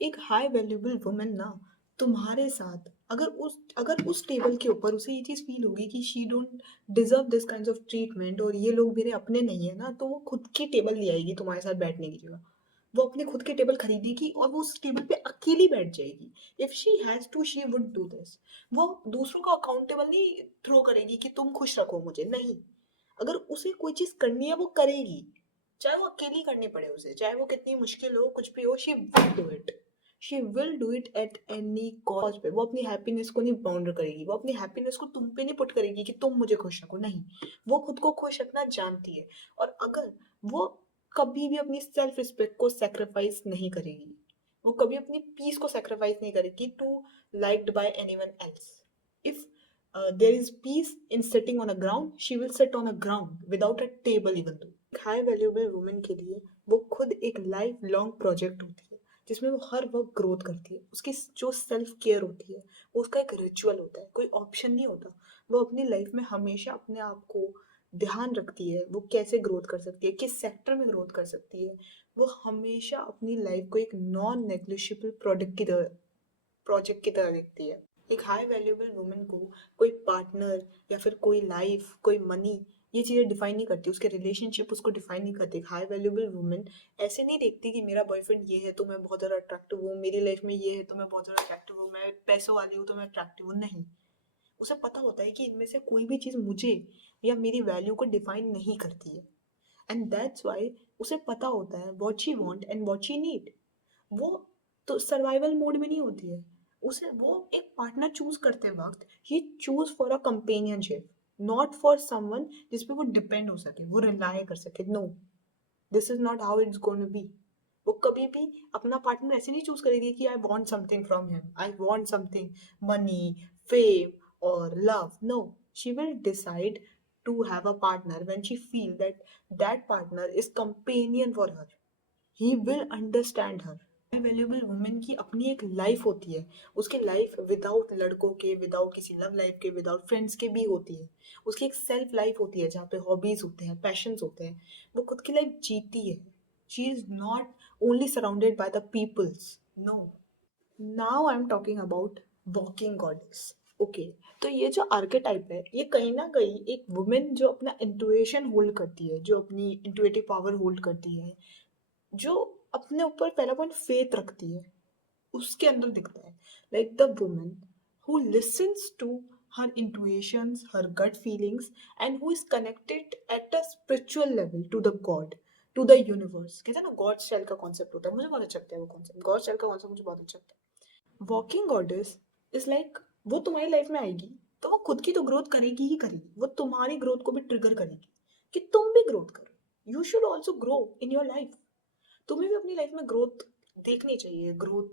एक high valuable woman ना तुम्हारे साथ अगर उस टेबल के ऊपर उसे ये चीज़ फ़ील होगी कि she don't deserve this kinds of treatment और ये लोग मेरे अपने नहीं है ना, तो वो खुद की टेबल ले आएगी तुम्हारे साथ बैठने की जगह। वो अपनी खुद की टेबल खरीदेगी और वो उस टेबल पे अकेली बैठ जाएगी। If she has to she would do this. वो दूसरों को अकाउंटेबल नहीं थ्रो करेगी कि तुम खुश रखो मुझे, नहीं। अगर उसे कोई चीज़ करनी है वो करेगी। चाहे वो अकेली करनी पड़े उसे, चाहे वो कितनी मुश्किल हो, कुछ भी हो, she will do it. She will do it at any cost पे। वो अपनी हैप्पीनेस को नहीं बाउंडर करेगी, वो अपनी हैप्पीनेस को तुम पे नहीं पुट करेगी कि तुम मुझे खुश रखो, नहीं। वो खुद को खुश रखना जानती है। और अगर वो कभी भी अपनी सेल्फ रिस्पेक्ट को सेक्रीफाइस नहीं करेगी, वो कभी अपनी पीस को सेक्रीफाइस नहीं करेगी to liked by anyone else. If there is peace in sitting on a ground, she will sit on a ground without a table even though. एक हाई वैल्यूएबल वुमेन के लिए वो खुद एक लाइफ लॉन्ग प्रोजेक्ट होती है, जिसमें वो हर वक्त ग्रोथ करती है। उसकी जो सेल्फ केयर होती है वो उसका एक रिचुअल होता है, कोई ऑप्शन नहीं होता। वो अपनी लाइफ में हमेशा अपने आप को ध्यान रखती है, वो कैसे ग्रोथ कर सकती है, किस सेक्टर में ग्रोथ कर सकती है। वो हमेशा अपनी लाइफ को एक नॉन नेग्लिजिबल प्रोजेक्ट की तरह देखती है। एक हाई वैल्यूएबल वुमन को कोई पार्टनर या फिर कोई लाइफ, कोई मनी, ये चीज़ें डिफाइन नहीं करती। उसके रिलेशनशिप उसको डिफाइन नहीं करती। एक हाई वैल्यूएबल वुमन ऐसे नहीं देखती कि मेरा बॉयफ्रेंड ये है तो मैं बहुत ज़्यादा अट्रैक्टिव हूँ, मेरी लाइफ में ये है तो मैं बहुत ज़्यादा अट्रैक्टिव हूँ, मैं पैसों वाली हूँ तो मैं अट्रैक्टिव हूँ, नहीं। उसे पता होता है कि इनमें से कोई भी चीज़ मुझे या मेरी वैल्यू को डिफाइन नहीं करती है। एंड दैट्स वाई उसे पता होता है what she want and what she need. वो तो सर्वाइवल मोड में नहीं होती है। उसे वो एक पार्टनर चूज करते वक्त ही choose for a companionship, not for someone जिस पे वो डिपेंड हो सके, वो रिलाय कर सके। No, this is not how it's going to be. वो कभी भी अपना पार्टनर ऐसे नहीं चूज करेगी कि I want something from him, I want something, money, fame और love. No, she will decide to have a partner when she feel that that partner is companion for her. He will understand her. Valuable women की अपनी एक life होती है। उसकी life without लड़कों के, without किसी लव लाइफ के, विदाउट फ्रेंड्स के भी होती है। उसकी एक सेल्फ लाइफ होती है जहाँ पे हॉबीज होते हैं, पैशंस होते हैं। वो खुद की लाइफ जीती है। She is not only surrounded by the peoples. No. Now I am talking about walking goddess. Okay, तो ये जो आर्केटाइप है ये कहीं ना कहीं एक वुमेन जो अपना इंटुएशन होल्ड करती है, जो अपनी इंटुएटिव पावर होल्ड करती है, जो अपने ऊपर पहला पॉइंट फेथ रखती है, उसके अंदर दिखता है। Like the woman who listens to her intuitions, her gut feelings, and who is connected at a spiritual level to the god, to the universe. कहते हैं ना गॉड शेल का कॉन्सेप्ट होता है, मुझे बहुत अच्छा लगता है वो कॉन्सेप्ट, गॉड शेल का कॉन्सेप्ट मुझे बहुत अच्छा लगता है। वॉकिंग गॉडेस इज लाइक वो तुम्हारी लाइफ में आएगी तो वो खुद की तो ग्रोथ करेगी ही करेगी, वो तुम्हारी ग्रोथ को भी ट्रिगर करेगी कि तुम भी ग्रोथ करो। You should also grow in your life. तुम्हें भी अपनी लाइफ में ग्रोथ देखनी चाहिए, ग्रोथ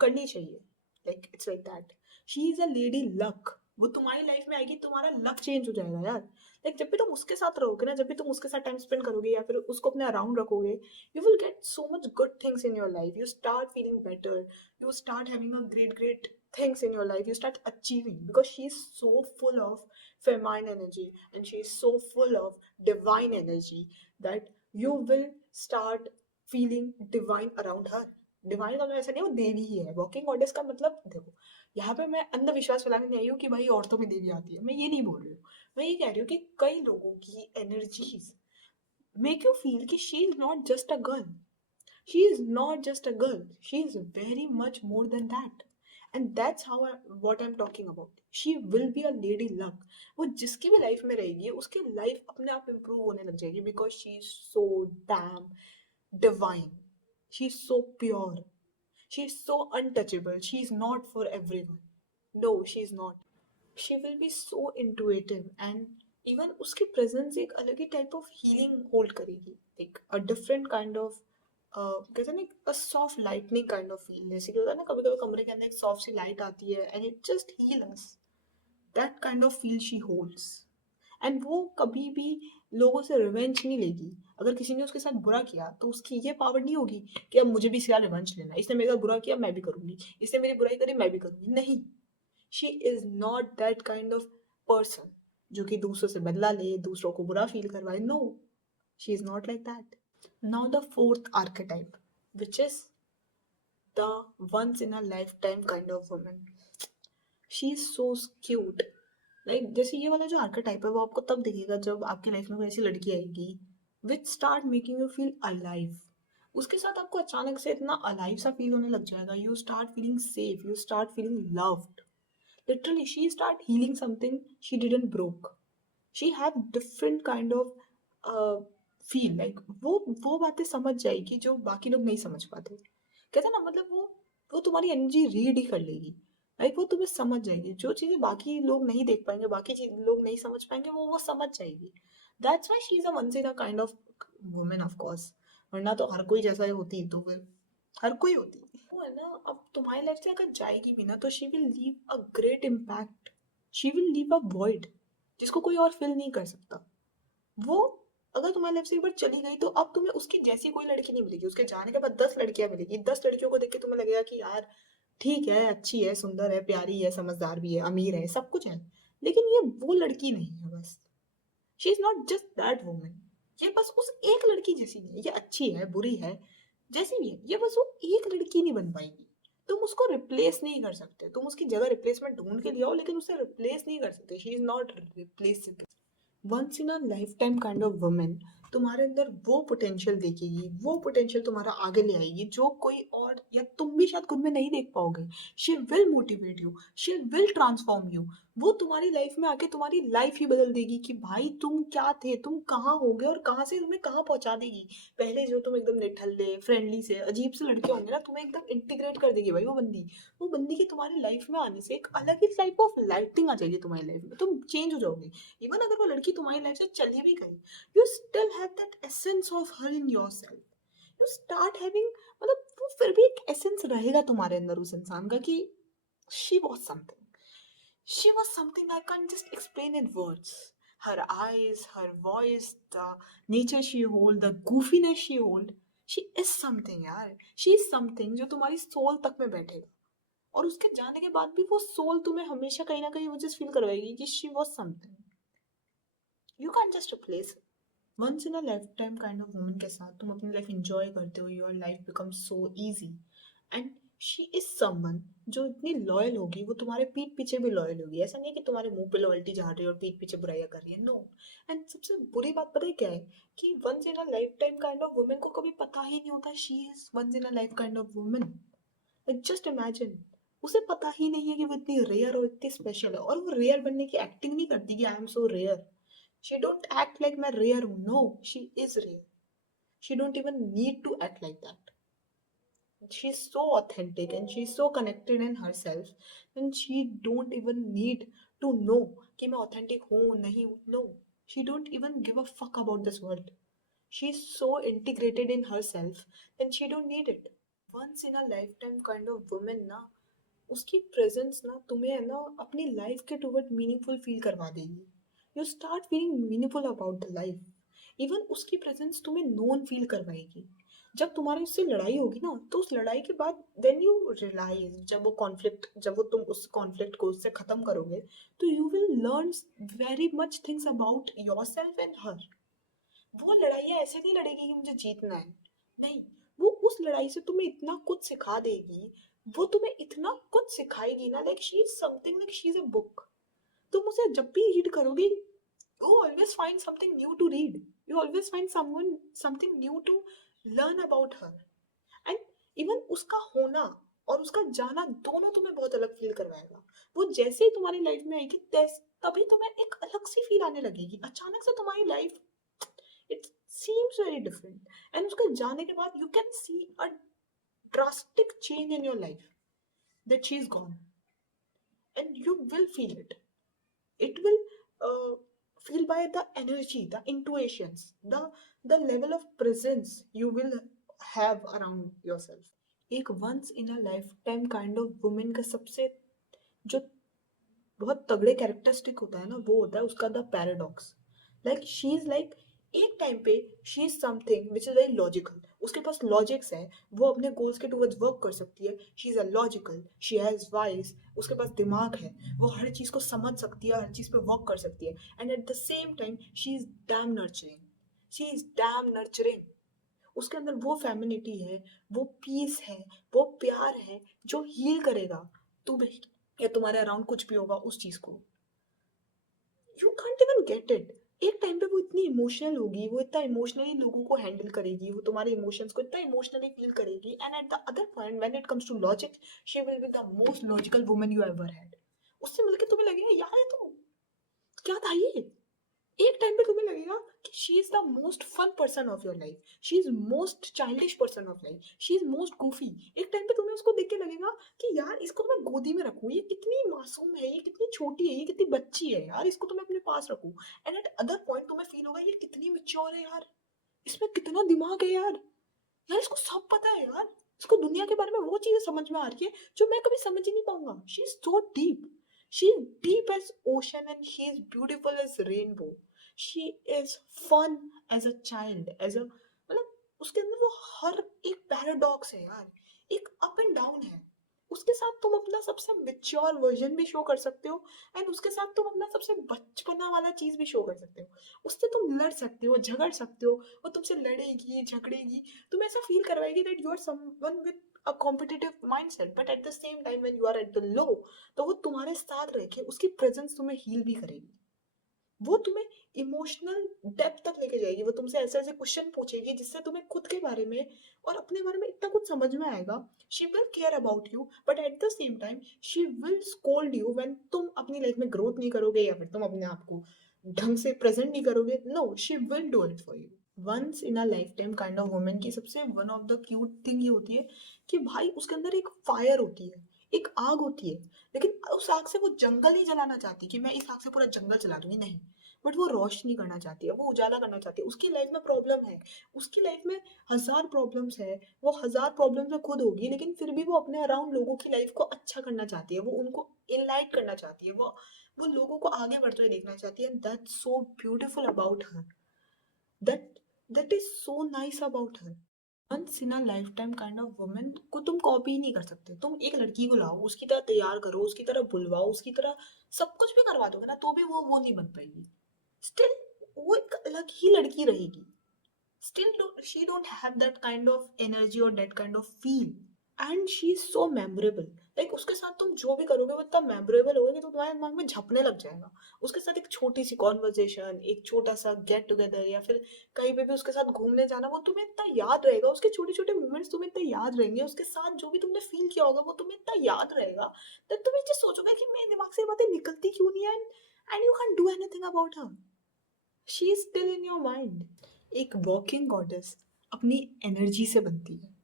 करनी चाहिए। Like it's like that, she is a lady luck. वो तुम्हारी लाइफ में आएगी, तुम्हारा लक चेंज हो जाएगा यार। लाइक जब भी तुम उसके साथ रहोगे ना, जब भी तुम उसके साथ टाइम स्पेंड करोगे या फिर उसको अपने अराउंड रखोगे, you will get so much good things in your life. You start feeling better, you start having a great great things in your life, you start achieving because she is so full of feminine energy and she is so full of divine energy that you will start feeling divine around her. Divine का मतलब ऐसा नहीं वो देवी ही है। Walking goddess का मतलब देखो, यहाँ पे मैं अंधविश्वास फैलाने नहीं आई हूँ कि भाई औरतों में देवी आती है, मैं ये नहीं बोल रही हूँ। मैं ये कह रही हूँ कि कई लोगों की एनर्जीज मेक यू फील कि she is not just a girl, she is not just a girl, she is very much more than that. And that's what I'm talking about. She will be a lady luck. वो जिसकी भी life में रहेगी उसकी life अपने आप improve होने लग जाएगी because she is so damn divine. She is so pure. She is so untouchable. She is not for everyone. No, she is not. She will be so intuitive and even उसकी presence एक अलग ही type of healing hold करेगी, like a different kind of कहते हैं ना a soft lightning kind of feel। जैसे कि होता है ना कभी कभी कमरे के अंदर एक soft सी light आती है and it just heal us, that kind of feel she holds। And वो कभी भी लोगों से रिवेंज नहीं लेगी। अगर किसी ने उसके साथ बुरा किया तो उसकी ये पावर नहीं होगी कि अब मुझे भी इसका रिवेंज लेना है, इसने मेरे साथ बुरा किया मैं भी करूंगी, इसने मेरी बुराई करी मैं भी करूंगी, नहीं। She is not that kind of person जो कि दूसरों से बदला ले, दूसरों को बुरा फील करवाए। No, she is not like that. Now the fourth archetype, which is the once in a lifetime kind of woman. She is so cute. Like जैसे ये वाला जो आर्केटाइप है वो आपको तब दिखेगा जब आपकी लाइफ में कोई ऐसी लड़की आएगी which start making you feel alive. उसके साथ आपको अचानक से इतना अलाइव सा फील होने लग जाएगा. You start feeling safe, you start feeling loved. Literally she start healing something she didn't broke. She have different kind of feel. Like वो बातें समझ जाएगी जो बाकी लोग नहीं समझ पाते. कहते हैं ना, मतलब वो तुम्हारी एनर्जी रीड ही कर लेगी. लाइक वो तुम्हें समझ जाएगी. जो चीजें बाकी लोग नहीं देख पाएंगे, बाकी चीज लोग नहीं समझ पाएंगे, वो समझ जाएगी. That's why she is a one in a kind of women of course. वरना तो हर कोई जैसा ही होती तो फिर हर कोई होती. वो है ना, अब तुम्हारी लाइफ से अगर जाएगी भी ना तो she will leave a great impact. She will leave a void जिसको कोई और फिल नहीं कर सकता. वो अगर तुम्हारी लाइफ से एक बार चली गई तो अब तुम्हें उसकी जैसी कोई लड़की नहीं मिलेगी. उसके जाने के बाद 10 लड़कियां मिलेगी. 10 लड़कियों को देख के तुम्हें लगेगा कि यार ठीक है, अच्छी है, सुंदर है, प्यारी है, समझदार भी है, अमीर है, सब कुछ है, लेकिन ये वो लड़की नहीं है. बस she is not just that woman. ये बस उस एक लड़की जैसी नहीं है. ये अच्छी है, बुरी है, जैसी भी है, ये बस वो एक लड़की नहीं बन पाएगी. तुम उसको रिप्लेस नहीं कर सकते. तुम उसकी जगह रिप्लेसमेंट ढूंढ के ले आओ लेकिन उसे रिप्लेस नहीं कर सकते. She is not replaceable. Once in a lifetime kind of women तुम्हारे अंदर वो पोटेंशियल देखेगी, वो पोटेंशियल तुम्हारा आगे ले आएगी जो कोई और या तुम भी शायद खुद में नहीं देख पाओगे. She will motivate you, she will transform you. वो तुम्हारी लाइफ में आके तुम्हारी लाइफ ही बदल देगी कि भाई तुम क्या थे, तुम कहाँ हो गए और कहाँ से तुम्हें कहाँ पहुंचा देगी. पहले जो तुम एकदम निठल्ले फ्रेंडली से अजीब से लड़के होंगे ना, तुम्हें एकदम इंटीग्रेट कर देगी भाई वो बंदी. वो बंदी की तुम्हारी लाइफ में आने से एक अलग ही टाइप ऑफ लाइटिंग आ जाएगी तुम्हारी लाइफ में. तुम चेंज हो जाओगे. इवन अगर वो लड़की तुम्हारी लाइफ से चली भी गई, you still have that essence of her in yourself. You start having, मतलब वो फिर भी एक एसेंस रहेगा तुम्हारे अंदर उस इंसान का कि she was something. She was something I can't just explain in words. her eyes, her voice, the nature she hold, the goofiness she hold, she is something यार. she is something जो तुम्हारी सोल तक में बैठेगा. और उसके जाने के बाद भी वो सोल तुम्हें हमेशा कहीं ना कहीं वो चीज फील करवाएगी कि she was something. You can just replace. Once in a lifetime kind of woman के साथ तुम अपनी लाइफ एंजॉय करते हो. Your life becomes so easy. And she is someone जो इतनी लॉयल होगी, वो तुम्हारे पीठ पीछे भी लॉयल होगी. ऐसा नहीं है कि तुम्हारे मुंह पे लॉयल्टी झाड़ रही है और पीठ पीछे बुराइयां कर रही है. नो. एंड सबसे बुरी बात पता है क्या है, कि once in a lifetime kind of woman को कभी पता ही नहीं होता she is once in a life kind of woman. Like just imagine, उसे पता ही नहीं है कि वो इतनी रेयर और इतनी स्पेशल है. और वो रेयर बनने की एक्टिंग नहीं करती कि I am so rare. She don't act like मैं रेयर हूँ. No, she is rare. She don't even need to act like that. She is so authentic and she is so connected in herself and she don't even need to know कि मैं authentic हूँ नहीं हूँ. No, she don't even give a fuck about this world. She is so integrated in herself and she don't need it. Once in a lifetime kind of women ना, उसकी presence ना तुम्हें है ना अपनी life के toward meaningful feel करवा देगी. You start feeling meaningful about the life. Even उसकी प्रेजेंस तुम्हें नोन फील करवाएगी. जब तुम्हारी उससे लड़ाई होगी ना, तो उस लड़ाई के बाद व्हेन यू रियलाइज, जब वो तुम उस कॉन्फ्लिक्ट को उससे खत्म करोगे, तो you will learn very much things about yourself and her. वो लड़ाइयाँ ऐसे नहीं लड़ेगी कि मुझे जीतना है. नहीं, वो उस लड़ाई से तुम्हें इतना कुछ सिखा देगी. वो तुम्हें इतना कुछ सिखाएगी ना, like she is something, like she is a book. तुम उसे जब भी रीड करोगे, you always find something new to read. You always find someone something new to learn about her. And even उसका होना और उसका जाना दोनों तुम्हें बहुत अलग फील करवाएगा. वो जैसे ही तुम्हारी लाइफ में आएगी तभी तुम्हें एक अलग सी फील आने लगेगी. अचानक से तुम्हारी life it seems very different. And उसके जाने के बाद you can see a drastic change in your life, that she is gone. And you will feel it. It will feel by the energy, the intuitions, the level of presence you will have around yourself. एक once in a lifetime kind of woman का सबसे जो बहुत तगड़े characteristic होता है ना, वो होता है उसका the paradox. Like she is like, एक टाइम पे she is something which is very logical. उसके पास लॉजिक्स है, वो अपने गोल्स के टूवर्ड्स वर्क कर सकती है. She is a logical, she has wise, उसके पास दिमाग है, वो हर चीज को समझ सकती है, हर चीज पे वर्क कर सकती है. And at the same time she is damn nurturing. She is damn nurturing. उसके अंदर वो फेमिनिटी है, वो पीस है, वो प्यार है जो हील करेगा तुम्हें या तुम्हारे अराउंड कुछ भी होगा उस चीज को। You can't even get it. एक टाइम पे वो इतनी इमोशनल होगी, वो इतना इमोशनली लोगों को हैंडल करेगी, वो तुम्हारे इमोशंस को इतना इमोशनली फील करेगी, and at the other point when it comes to logic, she will be the most logical woman you ever had. उससे मिलके तुम्हें लगेगा यार ये तो क्या था ये। एक टाइम पे तुम्हें लगेगा कि she is the most fun person of your life, she is most childish person of life, she is most goofy. एक टाइम पे तुम्हें उसको देख के लगेगा कि यार इसको तो मैं गोदी में रखूं, ये कितनी मासूम है, ये कितनी छोटी है, ये कितनी बच्ची है यार, इसको तो मैं अपने पास रखूं। एंड एट अदर पॉइंट तुम्हें फील होगा ये कितनी मैच्योर है यार, इसमें कितना दिमाग है यार, यार इसको सब पता है यार, इसको दुनिया के बारे में वो चीजें समझ में आ रही है जो मैं कभी समझ ही नहीं पाऊंगा। She is so deep, she is deep as ocean and she is beautiful as rainbow. She is fun as a child, as a मतलब उसके अंदर वो हर एक पैराडॉक्स है यार, एक अप एंड डाउन है। उसके साथ तुम अपना सबसे मेच्योर वर्जन भी शो कर सकते हो, एंड उसके साथ तुम अपना सबसे बचपना वाला चीज भी शो कर सकते हो। उससे तुम लड़ सकते हो, झगड़ सकते हो, वो तुमसे लड़ेगी झगड़ेगी, तुम ऐसा फील करवाएगी that you are someone with a competitive mindset, but at the same time when you are at the low, तो वो तुम्हारे साथ रह के उसकी प्रेजेंस तुम्हें हील भी करेगी। वो तुम्हें इमोशनल डेप्थ तक लेके जाएगी, वो तुमसे ऐसे ऐसे क्वेश्चन पूछेगी जिससे तुम्हें खुद के बारे में और अपने बारे में इतना कुछ समझ में आएगा। She will care about you, but at the same time she will scold you when तुम अपनी लाइफ में ग्रोथ नहीं करोगे या फिर तुम अपने आप को ढंग से प्रेजेंट नहीं करोगे। No, she will do it for you. Once in a lifetime kind of women की सबसे one of the cute thing ये होती है कि भाई उसके अंदर एक फायर होती है, एक आग होती है, लेकिन उस आग से वो जंगल नहीं जलाना चाहती कि मैं इस आग से पूरा जंगल जला दूंगी, नहीं। बट वो रोशनी करना चाहती है, वो उजाला करना चाहती है। उसकी लाइफ में प्रॉब्लम है, उसकी लाइफ में हजार प्रॉब्लम्स है, वो हजार प्रॉब्लम्स में खुद होगी, लेकिन फिर भी वो अपने अराउंड लोगों की लाइफ को अच्छा करना चाहती है, वो उनको इनलाइट करना चाहती है, वो लोगों को आगे बढ़ते हुए देखना चाहती है। That's so beautiful about her, that that is so nice about her. Once in a lifetime kind of women को तुम कॉपी नहीं कर सकते। तुम एक लड़की को लाओ, उसकी तरह तैयार करो, उसकी तरह बुलवाओ, उसकी तरह सब कुछ भी करवा दोगे ना, तो भी वो नहीं बन पाएगी। स्टिल वो एक अलग ही लड़की रहेगी। Still she don't have that kind of energy or that kind of feel, and she is so memorable. Like उसके साथ तुम जो भी करोगे वो इतना मेमोरेबल होगा कि तो तुम्हारे दिमाग में झपने लग जाएगा। उसके साथ एक छोटी सी कॉन्वर्जेशन, एक छोटा सा गेट टुगेदर या फिर कहीं पे भी उसके साथ घूमने जाना, वो तुम्हें इतना याद रहेगा, उसके छोटे छोटे मोमेंट्स तुम्हें इतना याद रहेंगे, उसके साथ जो भी तुमने फील किया होगा वो तुम्हें इतना याद रहेगा, तब तुम ये सोचोगे कि मेरे दिमाग से ये बातें निकलती क्यों नहीं है, and you can do anything about her. She is still in your mind. एक वॉकिंग गॉडेस अपनी एनर्जी से बनती है।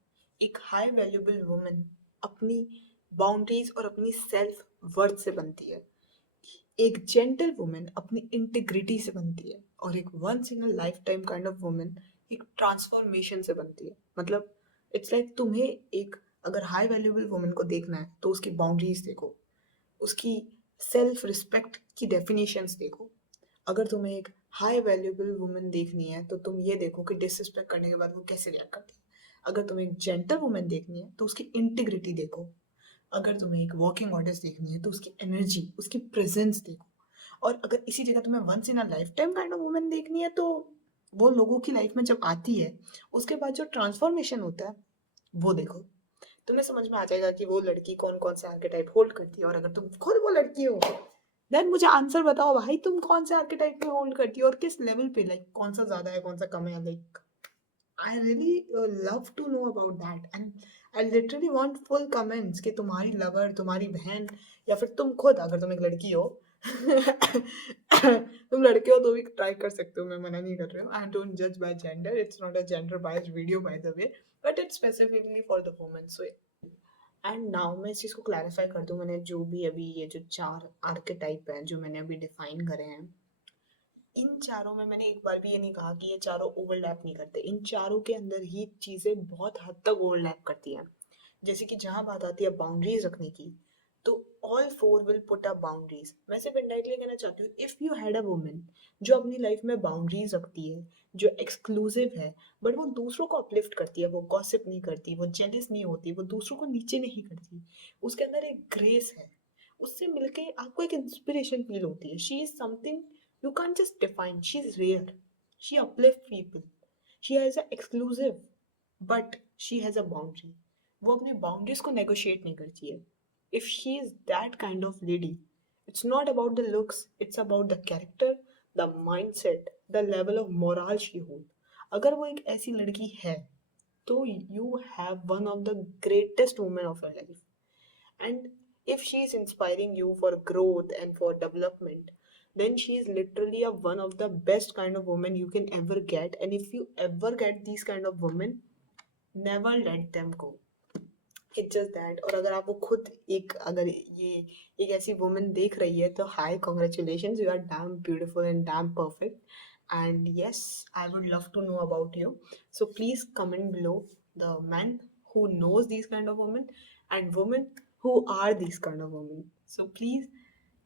एक हाई वैल्यूबल वुमन अपनी बाउंड्रीज और अपनी सेल्फ वर्थ से बनती है। एक जेंटल वुमन अपनी इंटीग्रिटी से बनती है, और एक once in a lifetime kind of woman एक ट्रांसफॉर्मेशन से बनती है। मतलब इट्स लाइक तुम्हें एक, अगर हाई वैल्यूबल वुमन को देखना है तो उसकी बाउंड्रीज देखो, उसकी सेल्फ रिस्पेक्ट की डेफिनेशंस देखो। अगर तुम्हें एक हाई वैल्यूबल वुमन देखनी है तो तुम ये देखो कि डिसरिस्पेक्ट करने के बाद वो कैसे रिएक्ट करती है। अगर तुम्हें एक जेंटल वुमन देखनी है तो उसकी इंटीग्रिटी देखो। अगर तुम्हें एक वॉकिंग गॉडेस देखनी है तो उसकी एनर्जी, उसकी प्रेजेंस देखो। और अगर इसी जगह तुम्हें once in a lifetime kind of woman देखनी है तो वो लोगों की लाइफ में जब आती है उसके बाद जो ट्रांसफॉर्मेशन होता है वो देखो। तुम्हें समझ में आ जाएगा कि वो लड़की कौन कौन से आर्केटाइप होल्ड करती है। और अगर तुम खुद वो लड़की हो देन मुझे आंसर बताओ भाई, तुम कौन से आर्केटाइप में होल्ड करती हो और किस लेवल पे, लाइक कौन सा ज्यादा है कौन सा कम है। Like I really love to know about that, and I literally want full comments कि तुम्हारी लवर, तुम्हारी बहन, या फिर तुम खुद, अगर तुम एक लड़की हो तुम लड़के हो तो भी ट्राई कर सकते हो, मैं मना नहीं कर रही हूँ। आई डोंट जज by gender, it's not a gender biased video by the way, but it's specifically for the women. So and now मैं इस चीज़ को क्लैरिफाई कर दूं, मैंने जो भी अभी ये जो 4 आर्केटाइप हैं जो मैंने अभी डिफाइन करे हैं, इन चारों में मैंने एक बार भी ये नहीं कहा कि ये चारों ओवरलैप नहीं करते। इन चारों के अंदर ही चीज़ें बहुत हद तक ओवरलैप करती हैं। जैसे कि जहाँ बात आती है बाउंड्रीज रखने की, तो all four will put up boundaries. मैं सिर्फ इनडायरेक्टली कहना चाहती हूँ, if you had a woman जो अपनी लाइफ में बाउंड्रीज रखती है, जो एक्सक्लूसिव है, बट वो दूसरों को अपलिफ्ट करती है, वो गॉसिप नहीं करती, वो जेलिस नहीं होती, वो दूसरों को नीचे नहीं करती, उसके अंदर एक ग्रेस है, उससे मिलके आपको एक इंस्पिरेशन फील होती है। She is something you can't just define, she's rare, she uplifts people, she has an exclusive, but she has a boundary, वो अपनी बाउंड्रीज को नेगोशिएट नहीं करती है. If she is that kind of lady, it's not about the looks, it's about the character, the mindset, the level of morale she holds. अगर वो एक ऐसी लड़की है तो you have one of the greatest women of your life. And if she is inspiring you for growth and for development, then she is literally a one of the best kind of woman you can ever get. And if you ever get these kind of women, never let them go. It's just that. और अगर आप वो खुद एक अगर ये एक ऐसी वुमेन देख रही है तो hi congratulation, you are damn beautiful and damn perfect. And yes, I would love to know about you. So please comment below the man who knows these kind of women and women who are these kind of women. So please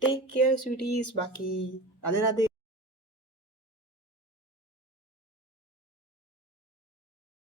take care, sweeties. Baki, radhe radhe.